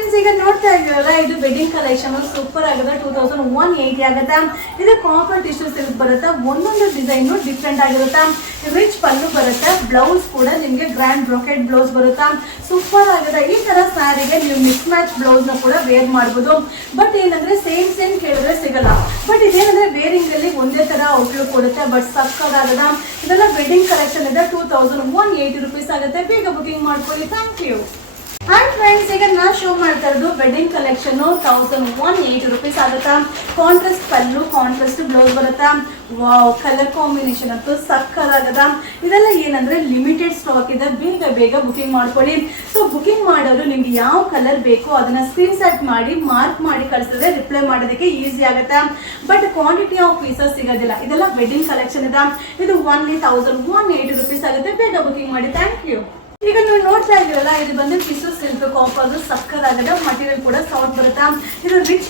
Friends, ಈಗ ನೋಡ್ತಾ ಇದ್ದೀರಲ್ಲ, ಇದು ವೆಡ್ಡಿಂಗ್ ಕಲೆಕ್ಷನ್ ಸೂಪರ್ ಆಗಿದೆ. 2180 ಆಗುತ್ತೆ. ಇದು ಕಾಪರ್ ಟಿಶ್ಯೂ ಸಿಲ್ಕ್ ಬರುತ್ತೆ. ಒಂದೊಂದು ಡಿಸೈನ್ ಡಿಫ್ರೆಂಟ್ ಆಗಿರುತ್ತೆ. ರಿಚ್ ಪಲ್ಲು ಬರುತ್ತೆ. ಬ್ಲೌಸ್ ಕೂಡ ನಿಮಗೆ ಗ್ರ್ಯಾಂಡ್ ಬ್ರೊಕೆಟ್ ಬ್ಲೌಸ್ ಬರುತ್ತೆ. ಸೂಪರ್ ಆಗಿದೆ. ಈ ತರ ಸ್ಯಾರಿಗೆ ನೀವು ಮಿಕ್ಸ್ ಮ್ಯಾಚ್ ಬ್ಲೌಸ್ ನ ಕೂಡ ವೇರ್ ಮಾಡಬಹುದು. ಬಟ್ ಏನಂದ್ರೆ ಸೇಮ್ ಕೇಳಿದ್ರೆ ಸಿಗಲ್ಲ. ಬಟ್ ಇದೇನಂದ್ರೆ ವೇರಿಂಗ್ ಅಲ್ಲಿ ಒಂದೇ ತರ ಔಟ್ಲುಕ್ ಕೊಡುತ್ತೆ. ಬಟ್ ಸಕ್ಕದಾಗದ. ಇದೆಲ್ಲ ವೆಡ್ಡಿಂಗ್ ಕಲೆಕ್ಷನ್ ಇದೆ. 2180 ರೂಪೀಸ್ ಆಗುತ್ತೆ. ಬೇಗ ಬುಕಿಂಗ್ ಮಾಡ್ಕೊಳ್ಳಿ. Thank you. ಹಾಯ್ ಫ್ರೆಂಡ್ಸ್, ಈಗ ನಾ ಶೋ ಮಾಡ್ತಾ ಇರೋದು ವೆಡ್ಡಿಂಗ್ ಕಲೆಕ್ಷನ್ 1180 ರೂಪೀಸ್ ಆಗುತ್ತಾ. ಕಾಂಟ್ರಾಸ್ಟ್ ಪಲ್ಲು, ಕಾಂಟ್ರಾಸ್ಟ್ ಬ್ಲೌಸ್ ಬರುತ್ತಾ. ವಾವ್, ಕಲರ್ ಕಾಂಬಿನೇಷನ್ ಅಂತೂ ಸಕ್ಕದಾಗದ. ಇದೆಲ್ಲ ಏನಂದ್ರೆ ಲಿಮಿಟೆಡ್ ಸ್ಟಾಕ್ ಇದೆ. ಬೇಗ ಬುಕಿಂಗ್ ಮಾಡ್ಕೊಳ್ಳಿ. ಸೊ ಬುಕಿಂಗ್ ಮಾಡೋರು ನಿಮ್ಗೆ ಯಾವ ಕಲರ್ ಬೇಕೋ ಅದನ್ನ ಸ್ಕ್ರೀನ್ ಶಾಟ್ ಮಾಡಿ ಮಾರ್ಕ್ ಮಾಡಿ ಕಳಿಸಿದ್ರೆ ರಿಪ್ಲೈ ಮಾಡೋದಕ್ಕೆ ಈಸಿ ಆಗುತ್ತೆ. ಬಟ್ ಕ್ವಾಂಟಿಟಿ ಆಫ್ ಪೀಸಸ್ ಸಿಗೋದಿಲ್ಲ. ಇದೆಲ್ಲ ವೆಡ್ಡಿಂಗ್ ಕಲೆಕ್ಷನ್ ಇದೆ. ಇದು ಓನ್ಲಿ 1180 ರೂಪೀಸ್ ಆಗುತ್ತೆ. ಬೇಗ ಬುಕಿಂಗ್ ಮಾಡಿ. Thank you. ಈಗ ನೀವು ನೋಡ್ತಾ ಇದ್ದೀರಲ್ಲ, ಇದು ಬಂದು ಟಿಶ್ಯೂ ಸಿಲ್ಕ್ ಕಾಪರ್ ಸಕ್ಕದಾಗಿದೆ. ಮಟೀರಿಯಲ್ ಕೂಡ ಸಾಫ್ಟ್ ಬರುತ್ತೆ. ಇದು ರಿಚ್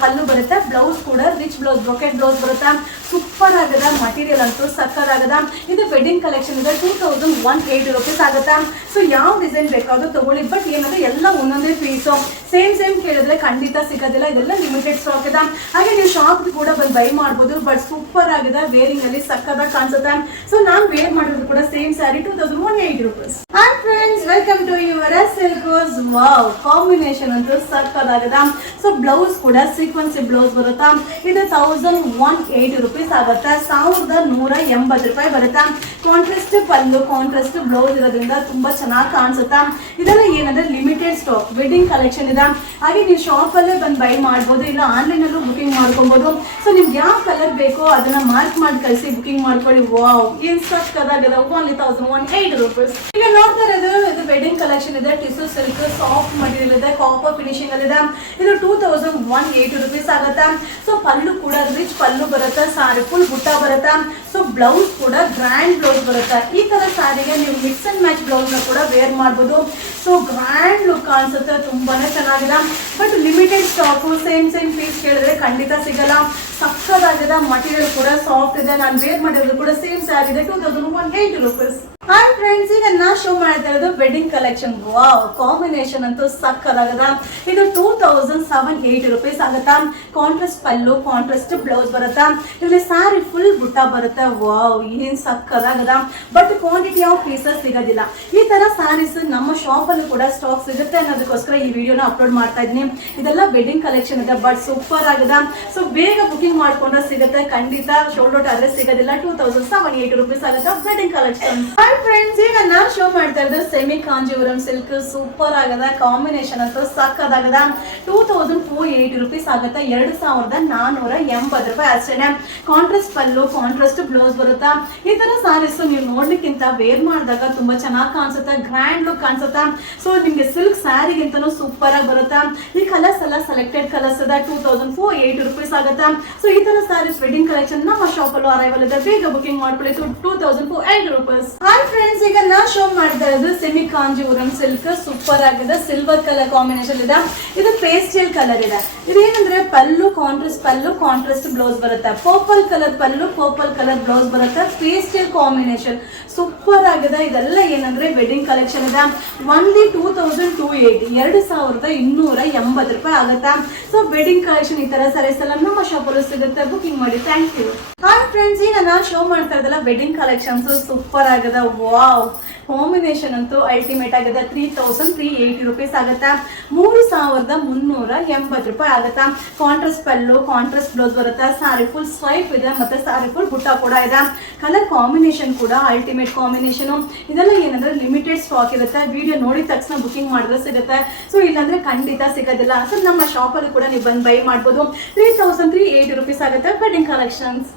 ಪಲ್ಲು ಬರುತ್ತೆ. ಬ್ಲೌಸ್ ಕೂಡ ರಿಚ್ ಬ್ಲೌಸ್, ಬ್ರೊಕೆಟ್ ಬ್ಲೌಸ್ ಬರುತ್ತೆ. ಸೂಪರ್ ಆಗದ. ಮಟೀರಿಯಲ್ ಅಂತೂ ಸಕ್ಕದಾಗದ. ಇದು ವೆಡ್ಡಿಂಗ್ ಕಲೆಕ್ಷನ್ ಇದೆ. 2180 ರೂಪೀಸ್ ಆಗುತ್ತಾ. ಸೊ ಯಾವ ಡಿಸೈನ್ ಬೇಕಾದ್ರೂ ತಗೊಳ್ಳಿ. ಬಟ್ ಏನಂದ್ರೆ ಎಲ್ಲ ಒಂದೊಂದೇ ಪೀಸು. ಸೇಮ್ ಕೇಳಿದ್ರೆ ಖಂಡಿತ ಸಿಗೋದಿಲ್ಲ. ಇದೆಲ್ಲ ಲಿಮಿಟೆಡ್ ಸ್ಟಾಕ್ ಇದೆ. ಹಾಗೆ ನೀವು ಶಾಪ್ ಕೂಡ ಬಂದು ಬೈ ಮಾಡ್ಬೋದು. ಬಟ್ ಸೂಪರ್ ಆಗಿದೆ. ವೇರಿಂಗ್ ಅಲ್ಲಿ ಸಕ್ಕದಾಗಿ ಕಾಣಿಸುತ್ತೆ. ಸೊ ನಾನು ವೇರ್ ಮಾಡಿರೋದು ಕೂಡ same sari 2180 rupees. Hi friends, welcome to your Silkos. Wow, combination ಅಂತೂ ಸಕ್ಕದಾಗದ. ಸೊ ಬ್ಲೌಸ್ ಕೂಡ ಸೀಕ್ವೆನ್ಸಿ ಬ್ಲೌಸ್ ಬರುತ್ತಾ. ಇದು 1180 ರೂಪೀಸ್ ಆಗುತ್ತೆ. 1180 ರೂಪಾಯಿ ಬರುತ್ತಾ. ಕಾಂಟ್ರಾಸ್ಟ್ ಪಲ್ಲು, ಕಾಂಟ್ರಾಸ್ಟ್ ಬ್ಲೌಸ್ ಇರೋದ್ರಿಂದ ತುಂಬಾ ಚೆನ್ನಾಗಿ ಕಾಣಿಸುತ್ತಾ. ಇದೆಲ್ಲ ಏನಂದ್ರೆ ಲಿಮಿಟೆಡ್ ಸ್ಟಾಕ್ ವೆಡ್ಡಿಂಗ್ ಕಲೆಕ್ಷನ್ ಇದೆ. ಹಾಗೆ ನೀವು ಶಾಪ್ ಅಲ್ಲೇ ಬಂದು ಬೈ ಮಾಡ್ಬೋದು, ಇಲ್ಲ ಆನ್ಲೈನ್ ಅಲ್ಲೂ ಬುಕಿಂಗ್ ಮಾಡ್ಕೊಬಹುದು. ಸೊ ನಿಮ್ಗೆ ಯಾವ ಕಲರ್ ಬೇಕೋ ಅದನ್ನ ಮಾರ್ಕ್ ಮಾಡಿ ಕಳಿಸಿ ಬುಕಿಂಗ್ ಮಾಡ್ಕೊಳ್ಳಿ. ವಾವ್, ಏನ್ ಸಕ್ಕದಾಗದ. Only 1180 rupees. ಈಗ ನೋಡ್ತಾ ಇರೋದು ಇದು ವೆಡ್ಡಿಂಗ್ ಕಲೆಕ್ಷನ್ ಇದೆ. ಟಿಶ್ಯೂ ಸಿಲ್ಕ್ ಸಾಫ್ಟ್ ಮಟೀರಿಯಲ್ ಇದೆ. ಕಾಪರ್ ಫಿನಿಶಿಂಗ್ ಅಲ್ಲಿ ಇದೆ. ಇದು 2180 ರೂಪೀಸ್ ಆಗುತ್ತೆ. ಸೊ ಪಲ್ಲು ಕೂಡ ರಿಚ್ ಪಲ್ಲು ಬರುತ್ತೆ. ಸಾರಿ ಫುಲ್ ಬುಟ್ಟ ಬರುತ್ತೆ. ಸೊ ಬ್ಲೌಸ್ ಕೂಡ ಗ್ರ್ಯಾಂಡ್ ಬ್ಲೌಸ್ ಬರುತ್ತೆ. ಈ ತರ ಸಾರಿಗೆ ನೀವು ಮಿಕ್ಸ್ ಅಂಡ್ ಮ್ಯಾಚ್ ಬ್ಲೌಸ್ ನ ಕೂಡ ವೇರ್ ಮಾಡಬಹುದು. ಸೊ ಗ್ರ್ಯಾಂಡ್ ಲುಕ್ ಕಾಣಿಸುತ್ತೆ. ತುಂಬಾನೇ ಚೆನ್ನಾಗಿದೆ. But limited stock. Same piece ಕೇಳಿದ್ರೆ ಖಂಡಿತ ಸಿಗಲ್ಲ. ಸಕ್ಕದಾಗಿದೆ. ಮಟೀರಿಯಲ್ ಕೂಡ ಸಾಫ್ಟ್ ಇದೆ. ನಾನು ವೇರ್ ಮಾಡಿರೋದು ಕೂಡ ಸೇಮ್ ಸ್ಯಾರಿ ಇದೆ. 2180 ರೂಪೀಸ್. ಹಾಯ್ ಫ್ರೆಂಡ್ಸ್, ಈಗ ನಾ ಶೋ ಮಾಡ್ತಾ ಇರೋದು ವೆಡ್ಡಿಂಗ್ ಕಲೆಕ್ಷನ್. ವಾವ್, ಕಾಂಬಿನೇಷನ್ ಅಂತೂ ಸಕ್ಕದಾಗದ. ಇದು 2780 ರೂಪೀಸ್ ಆಗುತ್ತಾ. ಕಾಂಟ್ರಾಸ್ಟ್ ಪಲ್ಲು, ಕಾಂಟ್ರಾಸ್ಟ್ ಬ್ಲೌಸ್ ಬರುತ್ತಾ. ಇಲ್ಲಿ ಸ್ಯಾರಿ ಫುಲ್ ಬುಟ್ಟ ಬರುತ್ತೆ. ವಾವ್, ಏನ್ ಸಕ್ಕದಾಗದ. ಬಟ್ ಕ್ವಾಂಟಿಟಿ ಆಫ್ ಪೀಸಸ್ ಸಿಗೋದಿಲ್ಲ. ಈ ತರ ಸ್ಯಾರೀಸ್ ನಮ್ಮ ಶಾಪ್ ಅಲ್ಲೂ ಕೂಡ ಸ್ಟಾಕ್ ಸಿಗುತ್ತೆ ಅನ್ನೋದಕ್ಕೋಸ್ಕರ ಈ ವಿಡಿಯೋನ ಅಪ್ಲೋಡ್ ಮಾಡ್ತಾ ಇದ್ದೀನಿ. ಇದೆಲ್ಲ ವೆಡ್ಡಿಂಗ್ ಕಲೆಕ್ಷನ್ ಇದೆ. ಬಟ್ ಸೂಪರ್ ಆಗಿದೆ. ಸೊ ಬೇಗ ಬುಕಿಂಗ್ ಮಾಡ್ಕೊಂಡ್ರೆ ಸಿಗುತ್ತೆ. ಖಂಡಿತ ಶೋಲ್ಡ್ ಔಟ್ ಆದ್ರೆ ಸಿಗೋದಿಲ್ಲ. 2780 ರೂಪೀಸ್ ಆಗುತ್ತೆ ವೆಡ್ಡಿಂಗ್ ಕಲೆಕ್ಷನ್. ಫ್ರೆಂಡ್ಸ್, ಈಗ ನಾ ಶೋ ಮಾಡ್ತಾ ಇರೋದು ಸೆಮಿ ಕಾಂಜೀವರಂ ಸಿಲ್ಕ್. ಸೂಪರ್ ಆಗದ. ಕಾಂಬಿನೇಷನ್ ಅಂತೂ ಸಕ್ಕದಾಗದ. 2480 ರೂಪೀಸ್ ಆಗುತ್ತೆ. 2480 ರೂಪಾಯಿ ಅಷ್ಟೇನೆ. ಕಾಂಟ್ರಾಸ್ಟ್ ಪಲ್ಲು, ಕಾಂಟ್ರಾಸ್ಟ್ ಬ್ಲೌಸ್ ಬರುತ್ತಾ. ಈ ತರ ಸಾರೀಸ್ ನೀವು ನೋಡ್ಲಿಕ್ಕಿಂತ ವೇರ್ ಮಾಡಿದಾಗ ತುಂಬಾ ಚೆನ್ನಾಗಿ ಕಾಣಿಸುತ್ತೆ. ಗ್ರ್ಯಾಂಡ್ ಲುಕ್ ಕಾಣಿಸುತ್ತಾ. ಸೊ ನಿಮ್ಗೆ ಸಿಲ್ಕ್ ಸ್ಯಾರಿಗಿಂತನೂ ಸೂಪರ್ ಆಗಿ ಬರುತ್ತಾ. ಈ ಕಲರ್ಸ್ ಎಲ್ಲ ಸೆಲೆಕ್ಟೆಡ್ ಕಲರ್ಸ್ ಇದೆ. 2480 ರೂಪೀಸ್ ಆಗುತ್ತಾ. ಸೊ ಈ ತರ ಸ್ಯಾರೀಸ್ ವೆಡ್ಡಿಂಗ್ ಕಲೆಕ್ಷನ್ ನಮ್ಮ ಶಾಪ್ ಅಲ್ಲೂ ಅರೈವಲ್ ಇದೆ. ಬೇಗ ಬುಕಿಂಗ್ ಮಾಡ್ಕೊಳ್ಳಿ. 2480 ರೂಪೀಸ್. ಫ್ರೆಂಡ್ಸ್, ಈಗ ನಾ ಶೋ ಮಾಡ್ತಾ ಇರೋದು ಸೆಮಿ ಕಾಂಜೀವರಂ ಸಿಲ್ಕ್. ಸೂಪರ್ ಆಗಿದೆ. ಸಿಲ್ವರ್ ಕಲರ್ ಕಾಂಬಿನೇಷನ್ ಇದೆ. ಇದು ಪೇಸ್ಟಲ್ ಕಲರ್ ಇದೆ. ಇದೇನಂದ್ರೆ ಪಲ್ಲು, ಕಾಂಟ್ರಾಸ್ಟ್ ಬ್ಲೌಸ್ ಬರುತ್ತೆ. ಪರ್ಪಲ್ ಕಲರ್ ಪಲ್ಲು, ಪರ್ಪಲ್ ಕಲರ್ ಬ್ಲೌಸ್ ಬರುತ್ತೆ. ಪೇಸ್ಟಲ್ ಕಾಂಬಿನೇಷನ್ ಸೂಪರ್ ಆಗಿದೆ. ಇದೆಲ್ಲ ಏನಂದ್ರೆ ವೆಡ್ಡಿಂಗ್ ಕಲೆಕ್ಷನ್ ಇದೆ. ಓನ್ಲಿ 2280, 2280 ರೂಪಾಯಿ ಆಗುತ್ತಾ. ಸೊ ವೆಡ್ಡಿಂಗ್ ಕಲೆಕ್ಷನ್ ಈ ತರ ಸ್ಯಾರೀಸ್ ಎಲ್ಲ ನಮ್ಮ ಶಾಪ್ ಅಲ್ಲಿ ಸಿಗುತ್ತೆ. ಬುಕಿಂಗ್ ಮಾಡಿ. Thank you. ಹಾಯ್ ಫ್ರೆಂಡ್ಸ್, ಈಗ ನಾ ಶೋ ಮಾಡ್ತಾ ಇರೋದಲ್ಲ ವೆಡ್ಡಿಂಗ್ ಕಲೆಕ್ಷನ್ಸ್. ಸೂಪರ್ ಆಗಿದೆ. ವಾವ್, ಕಾಂಬಿನೇಷನ್ ಅಂತೂ ಅಲ್ಟಿಮೇಟ್ ಆಗಿದೆ. 3380 ರೂಪೀಸ್ ಆಗುತ್ತಾ. 3380 ರೂಪಾಯಿ ಆಗುತ್ತಾ. ಕಾಂಟ್ರಾಸ್ಟ್ ಪಲ್ಲು, ಕಾಂಟ್ರಾಸ್ಟ್ ಬ್ಲೌಸ್ ಬರುತ್ತೆ. ಸಾರಿ ಫುಲ್ ಸ್ವೈಪ್ ಇದೆ. ಮತ್ತೆ ಸಾರಿ ಫುಲ್ ಬುಟ್ಟ ಕೂಡ ಇದೆ. ಕಲರ್ ಕಾಂಬಿನೇಷನ್ ಕೂಡ ಅಲ್ಟಿಮೇಟ್ ಕಾಂಬಿನೇಷನ್. ಇದೆಲ್ಲ ಏನಂದ್ರೆ ಲಿಮಿಟೆಡ್ ಸ್ಟಾಕ್ ಇರುತ್ತೆ. ವಿಡಿಯೋ ನೋಡಿದ ತಕ್ಷಣ ಬುಕಿಂಗ್ ಮಾಡಿದ್ರೆ ಸಿಗುತ್ತೆ. ಸೊ ಇಲ್ಲಾಂದ್ರೆ ಖಂಡಿತ ಸಿಗೋದಿಲ್ಲ. ಸೊ ನಮ್ಮ ಶಾಪ್ ಅಲ್ಲಿ ಕೂಡ ನೀವು ಬಂದು ಬೈ ಮಾಡ್ಬೋದು. 3380 ರೂಪೀಸ್ ಆಗುತ್ತೆ ವೆಡ್ಡಿಂಗ್ ಕಲೆಕ್ಷನ್ಸ್.